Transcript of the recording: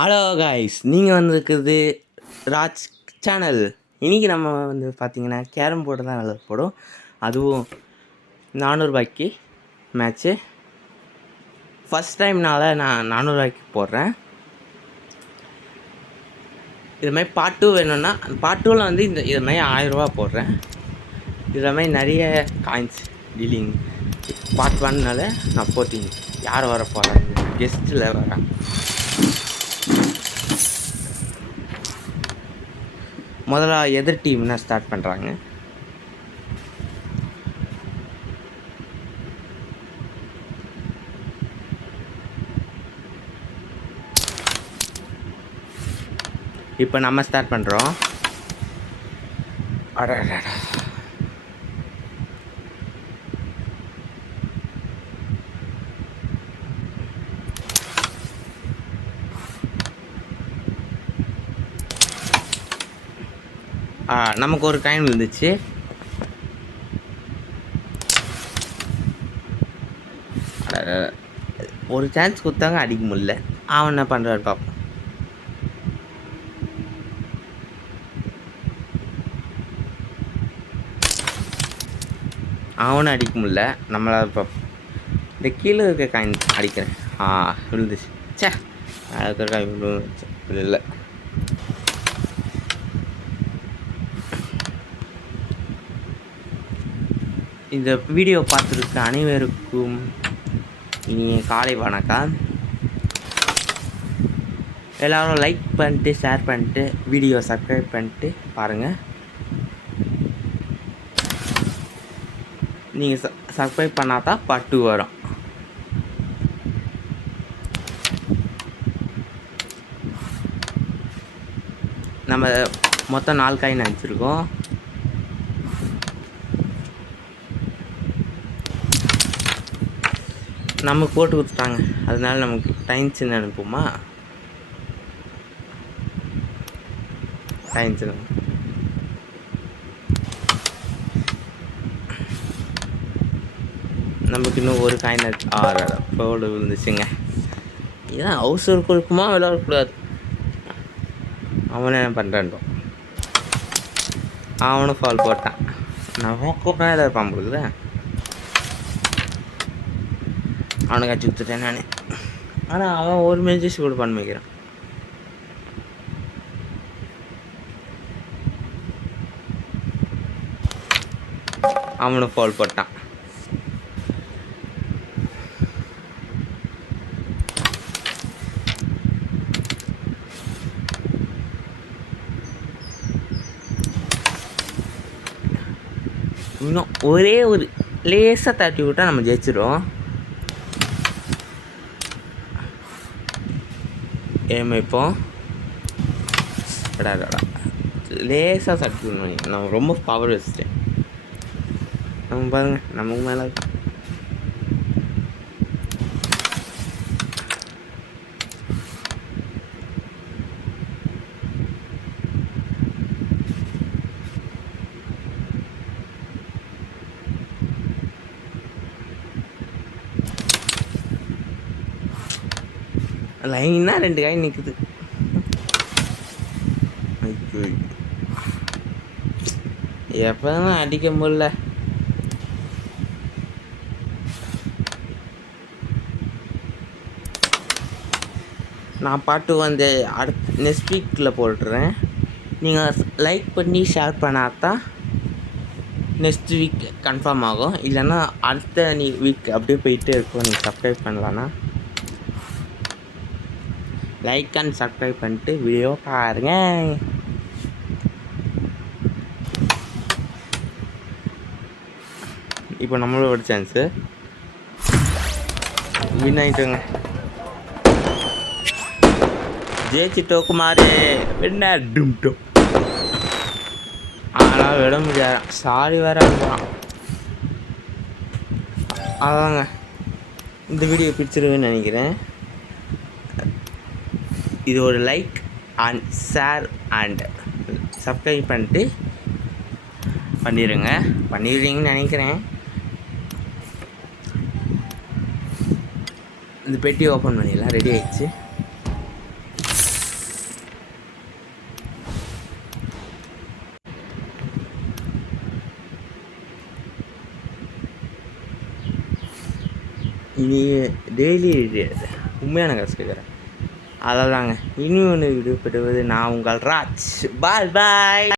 Hello guys, நீங்கள் வந்துருக்குது Raj channel. இன்றைக்கி நம்ம பார்த்திங்கன்னா கேரம் போர்டு தான் நல்லா போடும். அதுவும் 400 ரூபாய்க்கு மேட்ச்சு. ஃபஸ்ட் டைம்னால நான் 400 ரூபாய்க்கு போடுறேன். இதுமாதிரி பார்ட் 2 வேணும்னா பார்ட் 2ல் இதுமாதிரி 1000 ரூபா போடுறேன். இதில் மாதிரி நிறைய காயின்ஸ் டீலிங். பார்ட் 1னால நான் போட்டிங்க யார் வர போகிறாங்க, கெஸ்ட்டில் வரேன். முதல்ல எதிர் டீம்னா ஸ்டார்ட் பண்ணுறாங்க. இப்போ நம்ம ஸ்டார்ட் பண்ணுறோம். நமக்கு ஒரு காயின் விழுந்துச்சு. ஒரு சான்ஸ் கொடுத்தாங்க, அடிக்க முடியல. அவன் என்ன பண்ணுறாரு பார்ப்போம். அவனும் அடிக்க முடியல, நம்மளால் பார்ப்போம். இந்த கீழே இருக்க காயின் அடிக்கிறேன். விழுந்துச்சு. சே, இருக்கிற காயின் விழுந்துச்சு. இல்லை, இந்த வீடியோ பார்த்துருக்க அனைவருக்கும் இனிய காலை வணக்கம். எல்லோரும் லைக் பண்ணிட்டு ஷேர் பண்ணிட்டு வீடியோ சப்ஸ்கிரைப் பண்ணிட்டு பாருங்கள். நீங்கள் சப்ஸ்கிரைப் பண்ணால் தான் பார்ட் 2 வரும். நம்ம மொத்தம் 4 காயின் அடிச்சிருக்கோம். நமக்கு போட்டு கொடுத்துட்டாங்க, அதனால நமக்கு டைம் சின்ன அனுப்புமா. டைம் சின்ன நமக்கு இன்னும் ஒரு காயின் போடு விழுந்துச்சுங்க. ஏன் அவசர கொடுக்குமா விளையாடக்கூடாது. அவனை என்ன பண்ணுறான், அவனும் ஃபால் போட்டான். நமக்கு மேலே இருப்பான் கொடுக்குறேன். அவனுக்கு அடிச்சு கொடுத்துட்டேன் நான். ஆனால் அவன் ஒரு மேட்சஸ் கூட பண்ண வைக்கிறான். அவனும் ஃபால் போட்டான். இன்னும் ஒரே ஒரு லேசாக தட்டி விட்டால் நம்ம ஜெயிச்சிடும். ஏமைப்போம் லேசாக தட்டி விடணும். நான் ரொம்ப பவர் வச்சுட்டேன். நம்ம பாருங்க, நமக்கு மேலே லைனாக 2 காயின் நிற்குது. எப்போ தான் அடிக்க முடியல. நான் பாட்டு அடுத்த நெக்ஸ்ட் வீக்கில் போட்டுறேன். நீங்கள் லைக் பண்ணி ஷேர் பண்ணாதான் நெக்ஸ்ட் வீக் கன்ஃபார்ம் ஆகும். இல்லைன்னா அடுத்த வீக் அப்படியே போயிட்டே இருக்கும். நீங்கள் சப்ஸ்கிரைப் பண்ணலான்னா லைக் அண்ட் சப்ஸ்கிரைப் பண்ணிட்டு வீடியோ பாருங்க. இப்போ நம்மளோட சான்ஸு வின் ஆகிட்டோங்க. ஜெயிச்சிட்டோ குமார், வின்ன டும்டோ. ஆனால் விட முடியாது, சாரி வேற அனுப்புகிறான். அதாங்க, இந்த வீடியோ பிடிச்சிருக்குன்னு நினைக்கிறேன். இது ஒரு like and share and subscribe பண்ணிட்டு பண்ணிடுறீங்கன்னு நினைக்கிறேன். இந்த பெட்டி ஓப்பன் பண்ணிடலாம். ரெடி ஆயிடுச்சு. இனி டெய்லி உண்மையான காசு கேட்குறேன். அதாவதாங்க இனி ஒன்று வீடியோ பெறுவது நான் உங்கள் ராஜ். பாய் பாய்.